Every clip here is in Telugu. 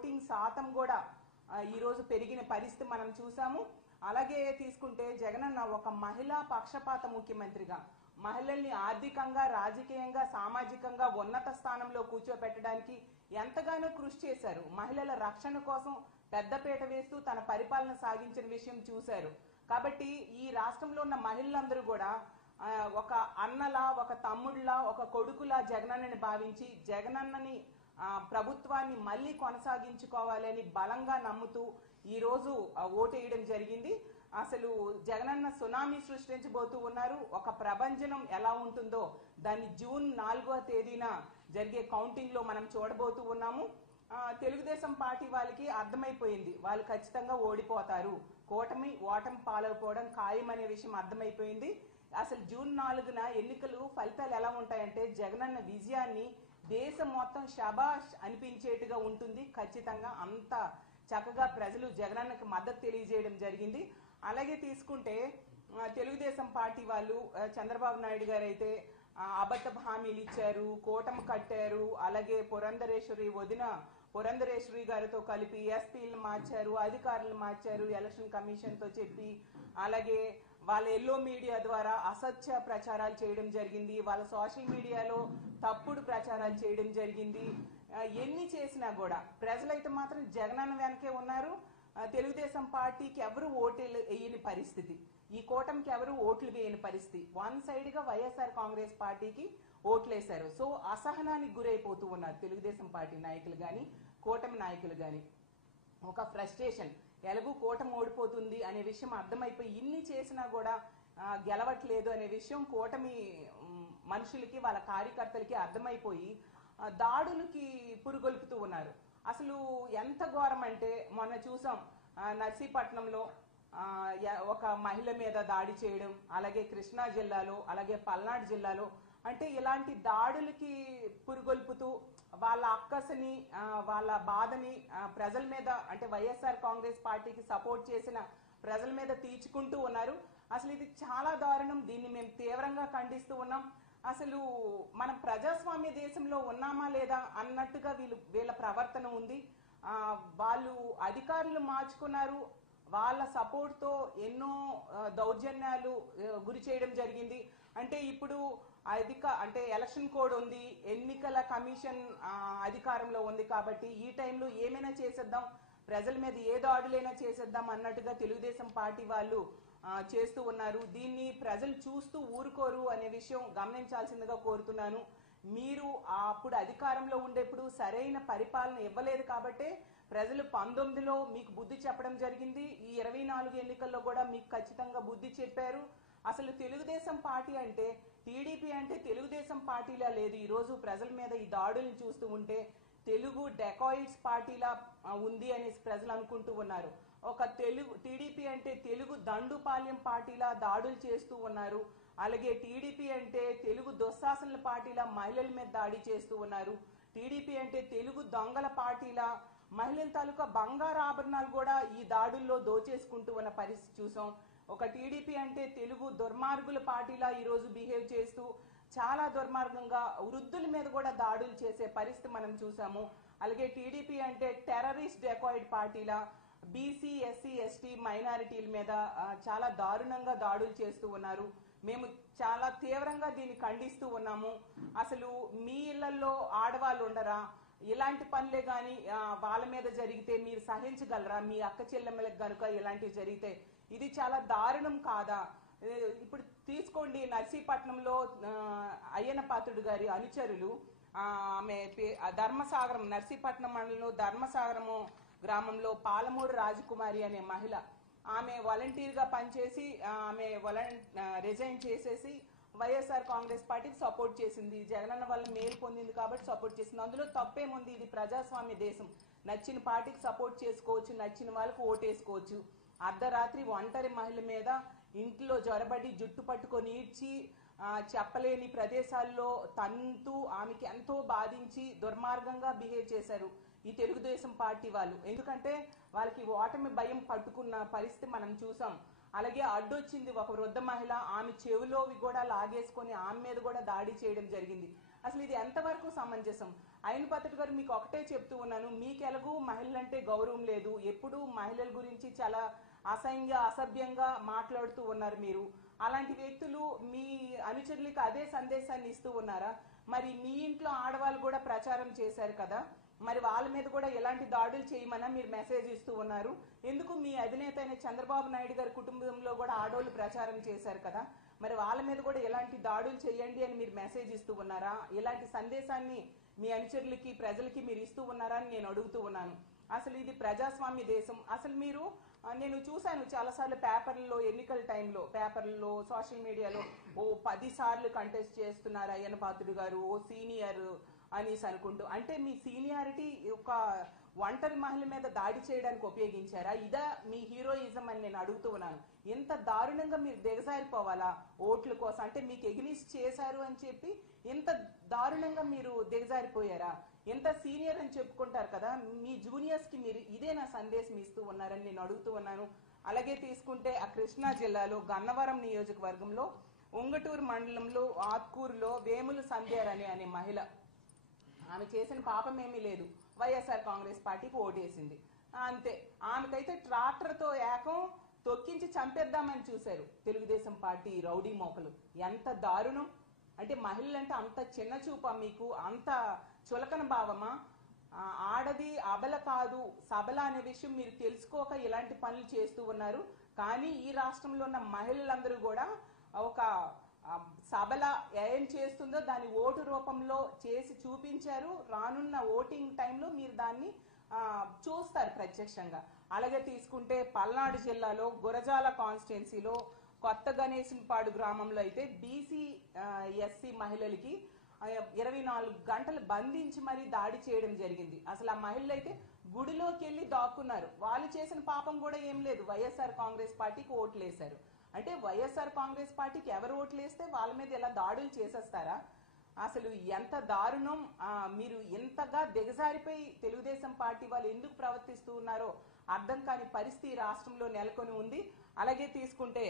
ఓటింగ్ శాతం కూడా ఈ రోజు పెరిగిన పరిస్థితి మనం చూసాము. అలాగే తీసుకుంటే జగనన్న ఒక మహిళా పక్షపాత ముఖ్యమంత్రిగా మహిళల్ని ఆర్థికంగా, రాజకీయంగా, సామాజికంగా ఉన్నత స్థానంలో కూర్చోబెట్టడానికి ఎంతగానో కృషి చేశారు. మహిళల రక్షణ కోసం పెద్దపీట వేస్తూ తన పరిపాలన సాగించిన విషయం చూశారు. కాబట్టి ఈ రాష్ట్రంలో ఉన్న మహిళలందరూ కూడా ఒక అన్నలా, ఒక తమ్ముళ్లా, ఒక కొడుకులా జగనన్నని భావించి జగనన్నని ప్రభుత్వాన్ని మళ్ళీ కొనసాగించుకోవాలని బలంగా నమ్ముతూ ఈ రోజు ఓటేయడం జరిగింది. అసలు జగనన్న సునామీ సృష్టించబోతూ ఉన్నారు. ఒక ప్రభంజనం ఎలా ఉంటుందో దాన్ని జూన్ 4వ తేదీన జరిగే కౌంటింగ్ లో మనం చూడబోతూ ఉన్నాము. తెలుగుదేశం పార్టీ వాళ్ళకి అర్థమైపోయింది, వాళ్ళు ఖచ్చితంగా ఓడిపోతారు, ఓటమి పాలైపోవడం ఖాయమనే విషయం అర్థమైపోయింది. అసలు జూన్ 4న ఎన్నికలు ఫలితాలు ఎలా ఉంటాయంటే జగనన్న విజయాన్ని దేశం మొత్తం శబాష్ అనిపించేట్టుగా ఉంటుంది. ఖచ్చితంగా అంత చక్కగా ప్రజలు జగనన్నకి మద్దతు తెలియజేయడం జరిగింది. అలాగే తీసుకుంటే తెలుగుదేశం పార్టీ వాళ్ళు చంద్రబాబు నాయుడు గారు అయితే అబద్ధ హామీలు ఇచ్చారు, కూటమి కట్టారు. అలాగే వదిన పురంధరేశ్వరి గారితో కలిపి ఎస్పీలను మార్చారు, అధికారులను మార్చారు ఎలక్షన్ కమిషన్ తో చెప్పి. అలాగే వాళ్ళ ఎల్లో మీడియా ద్వారా అసత్య ప్రచారాలు చేయడం జరిగింది, వాళ్ళ సోషల్ మీడియాలో తప్పుడు ప్రచారాలు చేయడం జరిగింది. ఎన్ని చేసినా కూడా ప్రజలైతే మాత్రం జగనన్న వెనకే ఉన్నారు. తెలుగుదేశం పార్టీకి ఎవరు ఓట్లు వేయని పరిస్థితి, ఈ కూటమికి ఎవరు ఓట్లు వేయని పరిస్థితి. వన్ సైడ్ గా వైఎస్ఆర్ కాంగ్రెస్ పార్టీకి ఓట్లేశారు. సో అసహనానికి గురైపోతూ ఉన్నారు తెలుగుదేశం పార్టీ నాయకులు గాని, కూటమి నాయకులు గాని. ఒక ఫ్రస్ట్రేషన్, ఎలాగూ కూటమి ఓడిపోతుంది అనే విషయం అర్థమైపోయి ఇన్ని చేసినా కూడా గెలవట్లేదు అనే విషయం కూటమి మనుషులకి, వాళ్ళ కార్యకర్తలకి అర్థమైపోయి దాడులకి పురుగొల్పుతూ ఉన్నారు. అసలు ఎంత ఘోరం అంటే మొన్న చూసాం నర్సీపట్నంలో ఒక మహిళ మీద దాడి చేయడం, అలాగే కృష్ణా జిల్లాలో, అలాగే పల్నాడు జిల్లాలో. అంటే ఇలాంటి దాడులకి పురుగొల్పుతూ వాళ్ళ అక్కసని, వాళ్ళ బాధని ప్రజల మీద, అంటే వైఎస్ఆర్ కాంగ్రెస్ పార్టీకి సపోర్ట్ చేసిన ప్రజల మీద తీర్చుకుంటూ ఉన్నారు. అసలు ఇది చాలా దారుణం, దీన్ని మేము తీవ్రంగా ఖండిస్తూ ఉన్నాం. అసలు మనం ప్రజాస్వామ్య దేశంలో ఉన్నామా లేదా అన్నట్టుగా వీళ్ళ ప్రవర్తన ఉంది. వాళ్ళు అధికారులు మార్చుకున్నారు, వాళ్ళ సపోర్ట్ తో ఎన్నో దౌర్జన్యాలు గురి చేయడం జరిగింది. అంటే ఇప్పుడు అంటే ఎలక్షన్ కోడ్ ఉంది, ఎన్నికల కమిషన్ అధికారంలో ఉంది కాబట్టి ఈ టైంలో ఏమైనా చేసేద్దాం, ప్రజల మీద ఏ దాడులైనా చేసేద్దాం అన్నట్టుగా తెలుగుదేశం పార్టీ వాళ్ళు చేస్తూ ఉన్నారు. దీన్ని ప్రజలు చూస్తూ ఊరుకోరు అనే విషయం గమనించాల్సిందిగా కోరుతున్నాను. మీరు అప్పుడు అధికారంలో ఉండేప్పుడు సరైన పరిపాలన ఇవ్వలేదు కాబట్టే ప్రజలు 19లో మీకు బుద్ధి చెప్పడం జరిగింది. ఈ 24 ఎన్నికల్లో కూడా మీకు ఖచ్చితంగా బుద్ధి చెప్పారు. అసలు తెలుగుదేశం పార్టీ అంటే, టీడీపీ అంటే తెలుగుదేశం పార్టీలా లేదు. ఈ రోజు ప్రజల మీద ఈ దాడులను చూస్తూ ఉంటే తెలుగు డెకాయిడ్స్ పార్టీలా ఉంది అనేసి ప్రజలు అనుకుంటూ ఉన్నారు. ఒక టీడీపీ అంటే తెలుగు దండుపాల్యం పార్టీలా దాడులు చేస్తూ ఉన్నారు. అలాగే టీడీపీ అంటే తెలుగు దుశ్శాసనల పార్టీలా మహిళల మీద దాడి చేస్తూ ఉన్నారు. టీడీపీ అంటే తెలుగు దొంగల పార్టీలా మహిళల తాలూకా బంగారు ఆభరణాలు కూడా ఈ దాడుల్లో దోచేసుకుంటూ ఉన్న పరిస్థితి చూసాం. ఒక టీడీపీ అంటే తెలుగు దుర్మార్గుల పార్టీలా ఈ రోజు బిహేవ్ చేస్తూ చాలా దుర్మార్గంగా వృద్ధుల మీద కూడా దాడులు చేసే పరిస్థితి మనం చూసాము. అలాగే టీడీపీ అంటే టెర్రరిస్ట్ డెకాయిడ్ పార్టీలా బీసీ, ఎస్సీ, ఎస్టీ మైనారిటీల మీద చాలా దారుణంగా దాడులు చేస్తూ ఉన్నారు. మేము చాలా తీవ్రంగా దీన్ని ఖండిస్తూ ఉన్నాము. అసలు మీ ఇళ్లలో ఆడవాళ్ళు ఉండరా? ఇలాంటి పనులే గాని వాళ్ళ మీద జరిగితే మీరు సహించగలరా? మీ అక్క చెల్లెమ్మలకు గనుక ఇలాంటివి జరిగితే ఇది చాలా దారుణం కాదా? ఇప్పుడు తీసుకోండి, నర్సీపట్నంలో అయ్యన్న పాత్రుడు గారి అనుచరులు ఆమె ధర్మసాగరం, నర్సీపట్నం మండలంలో ధర్మసాగరము గ్రామంలో పాలమూరు రాజకుమారి అనే మహిళ, ఆమె వాలంటీర్ గా పనిచేసి ఆమె రిజైన్ చేసేసి వైఎస్ఆర్ కాంగ్రెస్ పార్టీకి సపోర్ట్ చేసింది. జగనన్న వల్ల మేలు పొందింది కాబట్టి సపోర్ట్ చేసింది. అందులో తప్పేముంది? ఇది ప్రజాస్వామ్య దేశం. నచ్చిన పార్టీకి సపోర్ట్ చేసుకోవచ్చు, నచ్చిన వాళ్ళకు ఓటేసుకోవచ్చు. అర్ధరాత్రి ఒంటరి మహిళ మీద ఇంట్లో జ్వరబడి జుట్టు పట్టుకొని ఈడ్చి చెప్పలేని ప్రదేశాల్లో తంతూ ఆమెకి ఎంతో బాధించి దుర్మార్గంగా బిహేవ్ చేశారు ఈ తెలుగుదేశం పార్టీ వాళ్ళు. ఎందుకంటే వాళ్ళకి ఓటమి భయం పట్టుకున్న పరిస్థితి మనం చూసాం. అలాగే అడ్డొచ్చింది ఒక వృద్ధ మహిళ, ఆమె చెవిలోవి కూడా లాగేసుకొని ఆమె మీద కూడా దాడి చేయడం జరిగింది. అసలు ఇది ఎంతవరకు సమంజసం? అయిన పద్ధతి గారు మీకు ఒకటే చెప్తూ ఉన్నాను, మీకెలాగూ మహిళలంటే గౌరవం లేదు, ఎప్పుడూ మహిళల గురించి చాలా అసభ్యంగా మాట్లాడుతూ ఉన్నారు మీరు. అలాంటి వ్యక్తులు మీ అనుచరులకు అదే సందేశాన్ని ఇస్తూ ఉన్నారా? మరి మీ ఇంట్లో ఆడవాళ్ళు కూడా ప్రచారం చేశారు కదా, మరి వాళ్ళ మీద కూడా ఎలాంటి దాడులు చేయమన్నా మీరు మెసేజ్ ఇస్తూ ఉన్నారు. ఎందుకు మీ అధినేత అయిన చంద్రబాబు నాయుడు గారి కుటుంబంలో కూడా ఆడవాళ్ళు ప్రచారం చేశారు కదా, మరి వాళ్ళ మీద కూడా ఎలాంటి దాడులు చేయండి అని మీరు మెసేజ్ ఇస్తూ ఉన్నారా? ఇలాంటి సందేశాన్ని మీ అనుచరులకి ప్రజలకి మీరు ఇస్తూ ఉన్నారా అని నేను అడుగుతూ ఉన్నాను. అసలు ఇది ప్రజాస్వామ్య దేశం. అసలు మీరు నేను చూశాను చాలాసార్లు పేపర్లలో, ఎన్నికల టైంలో పేపర్లలో, సోషల్ మీడియాలో 10 సార్లు కంటెస్ట్ చేస్తున్నారు అయ్యన్న పాత్రుడు గారు, ఓ సీనియర్ అనేసి అనుకుంటూ. అంటే మీ సీనియారిటీ ఒక ఒంటరి మహిళ మీద దాడి చేయడానికి ఉపయోగించారా? ఇదా మీ హీరోయిజం అని నేను అడుగుతూ ఉన్నాను. ఎంత దారుణంగా మీరు దిగజారిపోవాలా ఓట్ల కోసం? అంటే మీకు ఎగ్నిస్ట్ చేశారు అని చెప్పి ఎంత దారుణంగా మీరు దిగజారిపోయారా? ఎంత సీనియర్ అని చెప్పుకుంటారు కదా, మీ జూనియర్స్ కి మీరు ఇదే నా సందేశం ఇస్తూ ఉన్నారని నేను అడుగుతూ ఉన్నాను. అలాగే తీసుకుంటే ఆ కృష్ణా జిల్లాలో గన్నవరం నియోజకవర్గంలో ఉంగటూరు మండలంలో ఆత్కూరులో వేముల సంధ్యారాణి అనే మహిళ, ఆమె చేసిన పాపం ఏమీ లేదు, వైఎస్ఆర్ కాంగ్రెస్ పార్టీకి ఓటేసింది అంతే. ఆమెకైతే ట్రాక్టర్తో ఏకం తొక్కించి చంపేద్దామని చూశారు తెలుగుదేశం పార్టీ రౌడీ మోకలు. ఎంత దారుణం! అంటే మహిళలంటే అంత చిన్న చూపా మీకు? అంత చులకన భావమా? ఆడది అబల కాదు సబల అనే విషయం మీరు తెలుసుకోక ఇలాంటి పనులు చేస్తూ ఉన్నారు. కానీ ఈ రాష్ట్రంలో ఉన్న మహిళలందరూ కూడా ఒక సబల ఏం చేస్తుందో దాని ఓటు రూపంలో చేసి చూపించారు. రానున్న ఓటింగ్ టైంలో మీరు దాన్ని చూస్తారు ప్రత్యక్షంగా. అలాగే తీసుకుంటే పల్నాడు జిల్లాలో గురజాల కాన్స్టిట్యున్సీలో కొత్త గణేశన్పాడు గ్రామంలో అయితే బీసీ ఎస్సీ మహిళలకి 24 గంటలు బంధించి మరీ దాడి చేయడం జరిగింది. అసలు ఆ మహిళలు అయితే గుడిలోకి వెళ్ళి దాక్కున్నారు. వాళ్ళు చేసిన పాపం కూడా ఏం లేదు, వైఎస్ఆర్ కాంగ్రెస్ పార్టీకి ఓట్లు వేశారు. అంటే వైఎస్ఆర్ కాంగ్రెస్ పార్టీకి ఎవరు ఓట్లు వేస్తే వాళ్ళ మీద ఎలా దాడులు చేసేస్తారా? అసలు ఎంత దారుణం! మీరు ఇంతగా దిగజారిపోయి తెలుగుదేశం పార్టీ వాళ్ళు ఎందుకు ప్రవర్తిస్తూ ఉన్నారో అర్థం కాని పరిస్థితి రాష్ట్రంలో నెలకొని ఉంది. అలాగే తీసుకుంటే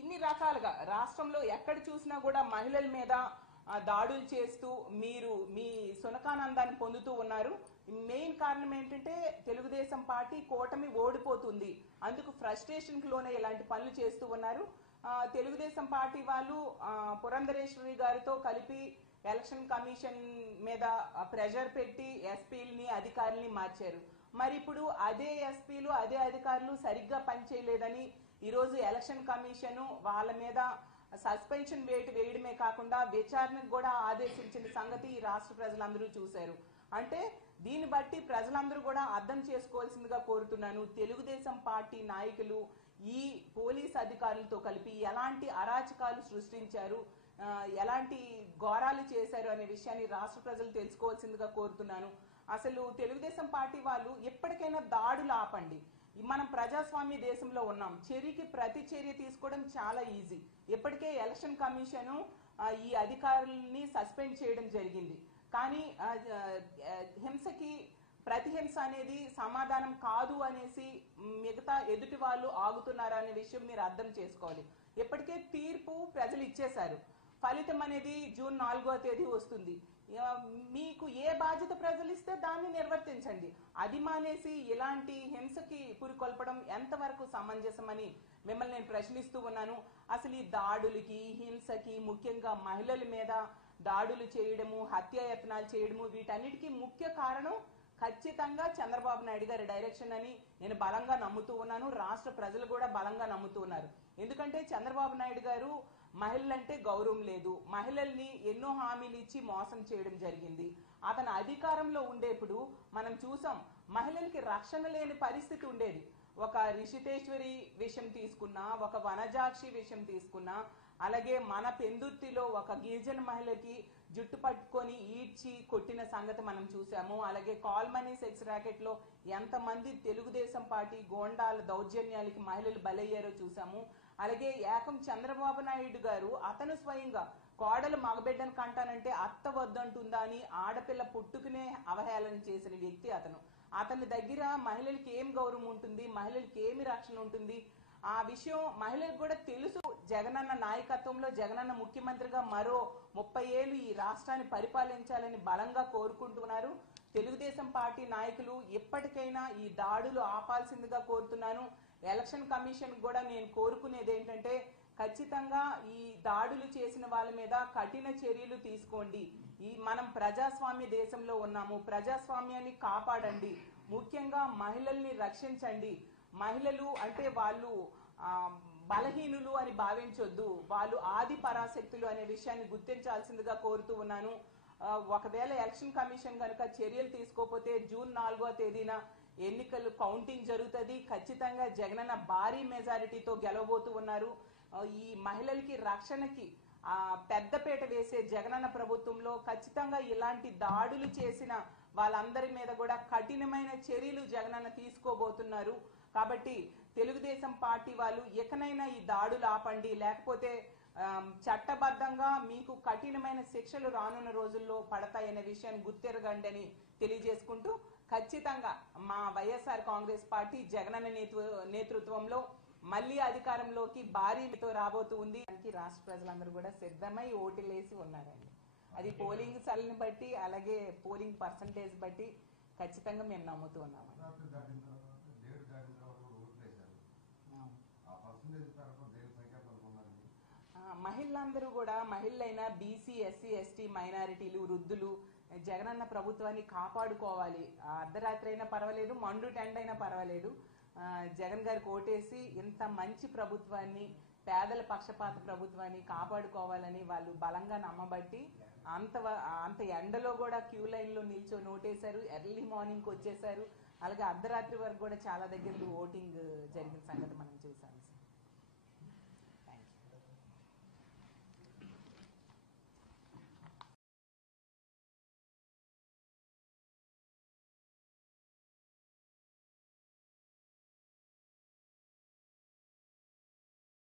ఇన్ని రకాలుగా రాష్ట్రంలో ఎక్కడ చూసినా కూడా మహిళల మీద దాడులు చేస్తూ మీరు మీ సునకానందాన్ని పొందుతూ ఉన్నారు. మెయిన్ కారణం ఏంటంటే తెలుగుదేశం పార్టీ కూటమి ఓడిపోతుంది, అందుకు ఫ్రస్ట్రేషన్ లోనే ఇలాంటి పనులు చేస్తూ ఉన్నారు. తెలుగుదేశం పార్టీ వాళ్ళు పురంధరేశ్వరి గారితో కలిపి ఎలక్షన్ కమిషన్ మీద ప్రెషర్ పెట్టి ఎస్పీలని అధికారుల్ని మార్చారు. మరి ఇప్పుడు అదే ఎస్పీలు అదే అధికారులు సరిగ్గా పనిచేయలేదని ఈరోజు ఎలక్షన్ కమిషన్ వాళ్ళ మీద సస్పెన్షన్ వేయడమే కాకుండా విచారణకు కూడా ఆదేశించిన సంగతి ఈ రాష్ట్ర ప్రజలందరూ చూశారు. అంటే దీన్ని బట్టి ప్రజలందరూ కూడా అర్థం చేసుకోవాల్సిందిగా కోరుతున్నాను. తెలుగుదేశం పార్టీ నాయకులు ఈ పోలీస్ అధికారులతో కలిపి ఎలాంటి అరాచకాలు సృష్టించారు, ఎలాంటి ఘోరాలు చేశారు అనే విషయాన్ని రాష్ట్ర ప్రజలు తెలుసుకోవాల్సిందిగా కోరుతున్నాను. అసలు తెలుగుదేశం పార్టీ వాళ్ళు ఎప్పటికైనా దాడులు ఆపండి. మనం ప్రజాస్వామ్య దేశంలో ఉన్నాం, చర్యకి ప్రతి చర్య తీసుకోవడం చాలా ఈజీ. ఇప్పటికే ఎలక్షన్ కమిషన్ ఈ అధికారుల్ని సస్పెండ్ చేయడం జరిగింది. కానీ హింసకి ప్రతిహింస అనేది సమాధానం కాదు అనేసి మిగతా ఎదుటి వాళ్ళు ఆగుతున్నారు అనే విషయం మీరు అర్థం చేసుకోవాలి. ఇప్పటికే తీర్పు ప్రజలు ఇచ్చేశారు, ఫలితం అనేది జూన్ 4వ తేదీ వస్తుంది. మీకు ఏ బాధ్యత ప్రజలు ఇస్తే దాన్ని నిర్వర్తించండి. అది మానేసి ఇలాంటి హింసకి పురికొల్పడం ఎంతవరకు సమంజసమని మిమ్మల్ని నేను ప్రశ్నిస్తూ ఉన్నాను. అసలు ఈ దాడులకి హింసకి ముఖ్యంగా మహిళల మీద దాడులు చేయడము, హత్యాయత్నాలు చేయడము వీటన్నిటికీ ముఖ్య కారణం ఖచ్చితంగా చంద్రబాబు నాయుడు గారి డైరెక్షన్ అని నేను బలంగా నమ్ముతూ ఉన్నాను. రాష్ట్ర ప్రజలు కూడా బలంగా నమ్ముతూ ఉన్నారు. ఎందుకంటే చంద్రబాబు నాయుడు గారు మహిళలంటే గౌరవం లేదు, మహిళల్ని ఎన్నో హామీలు ఇచ్చి మోసం చేయడం జరిగింది. అతను అధికారంలో ఉండేప్పుడు మనం చూసాం, మహిళలకి రక్షణ లేని పరిస్థితి ఉండేది. ఒక రిషితేశ్వరి విషయం తీసుకున్నా, ఒక వనజాక్షి విషయం తీసుకున్నా, అలాగే మన పెందుర్తిలో ఒక గిరిజన మహిళకి జుట్టు పట్టుకొని ఈడ్చి కొట్టిన సంగతి మనం చూసాము. అలాగే కాల్మనీ సెక్స్ ర్యాకెట్ లో ఎంతమంది తెలుగుదేశం పార్టీ గోండాల దౌర్జన్యాలకి మహిళలు బలయ్యారో చూసాము. అలాగే ఏకం చంద్రబాబు నాయుడు గారు అతను స్వయంగా కోడలు మగబిడ్డను కంటానంటే అత్త వద్దంటుందా అని ఆడపిల్ల పుట్టుకునే అవహేళన చేసిన వ్యక్తి అతను. అతని దగ్గర మహిళలకి ఏం గౌరవం ఉంటుంది, మహిళలకి ఏమి రక్షణ ఉంటుంది? ఆ విషయం మహిళలకు కూడా తెలుసు. జగనన్న నాయకత్వంలో జగనన్న ముఖ్యమంత్రిగా మరో 30 ఏళ్ళు ఈ రాష్ట్రాన్ని పరిపాలించాలని బలంగా కోరుకుంటున్నారు. తెలుగుదేశం పార్టీ నాయకులు ఎప్పటికైనా ఈ దాడులు ఆపాల్సిందిగా కోరుతున్నాను. ఎలక్షన్ కమిషన్ కూడా నేను కోరుకునేది ఏంటంటే ఖచ్చితంగా ఈ దాడులు చేసిన వాళ్ళ మీద కఠిన చర్యలు తీసుకోండి. మనం ప్రజాస్వామ్య దేశంలో ఉన్నాము, ప్రజాస్వామ్యాన్ని కాపాడండి, ముఖ్యంగా మహిళల్ని రక్షించండి. మహిళలు అంటే వాళ్ళు బలహీనులు అని భావించొద్దు, వాళ్ళు ఆది పరాశక్తులు అనే విషయాన్ని గుర్తించాల్సిందిగా కోరుతూ ఉన్నాను. ఒకవేళ ఎలక్షన్ కమిషన్ కనుక చర్యలు తీసుకోకపోతే జూన్ 4వ తేదీన ఎన్నికలు కౌంటింగ్ జరుగుతుంది. ఖచ్చితంగా జగనన్న భారీ మెజారిటీతో గెలవబోతూ ఉన్నారు. ఈ మహిళలకి రక్షణకి పెద్దపీట వేసే జగనన్న ప్రభుత్వంలో ఖచ్చితంగా ఇలాంటి దాడులు చేసిన వాళ్ళందరి మీద కూడా కఠినమైన చర్యలు జగనన్న తీసుకోబోతున్నారు. కాబట్టి తెలుగుదేశం పార్టీ వాళ్ళు ఎకనైనా ఈ దాడులు ఆపండి, లేకపోతే చట్టబద్ధంగా మీకు కఠినమైన శిక్షలు రానున్న రోజుల్లో పడతాయనే విషయాన్ని గుర్తెరగండి అని తెలియజేసుకుంటూ, ఖచ్చితంగా మా వైఎస్ఆర్ కాంగ్రెస్ పార్టీ జగనన్న నేతృత్వంలో మళ్ళీ అధికారంలోకి భారీతో రాబోతూ ఉంది. రాష్ట్ర ప్రజలందరూ కూడా సిద్ధమై ఓటులేసి ఉన్నారండి. అది పోలింగ్ సల్ని బట్టి అలాగే పోలింగ్ పర్సంటేజ్ బట్టి ఖచ్చితంగా మేము నమ్ముతూ ఉన్నాము. మహిళలందరూ కూడా, మహిళలైనా బీసీ, ఎస్సీ, ఎస్టీ, మైనారిటీలు, వృద్ధులు జగనన్న ప్రభుత్వాన్ని కాపాడుకోవాలి. అర్ధరాత్రి అయినా పర్వాలేదు, మండు టెండ్ అయినా పర్వాలేదు, జగన్ గారికి ఓటేసి ఇంత మంచి ప్రభుత్వాన్ని, పేదల పక్షపాత ప్రభుత్వాన్ని కాపాడుకోవాలని వాళ్ళు బలంగా నమ్మబట్టి అంత ఎండలో కూడా క్యూ లైన్ లో నిల్చొని ఓటేశారు. ఎర్లీ మార్నింగ్ వచ్చేసారు. అలాగే అర్ధరాత్రి వరకు కూడా చాలా దగ్గరలో ఓటింగ్ జరిగిన సంగతి మనం చూసాం.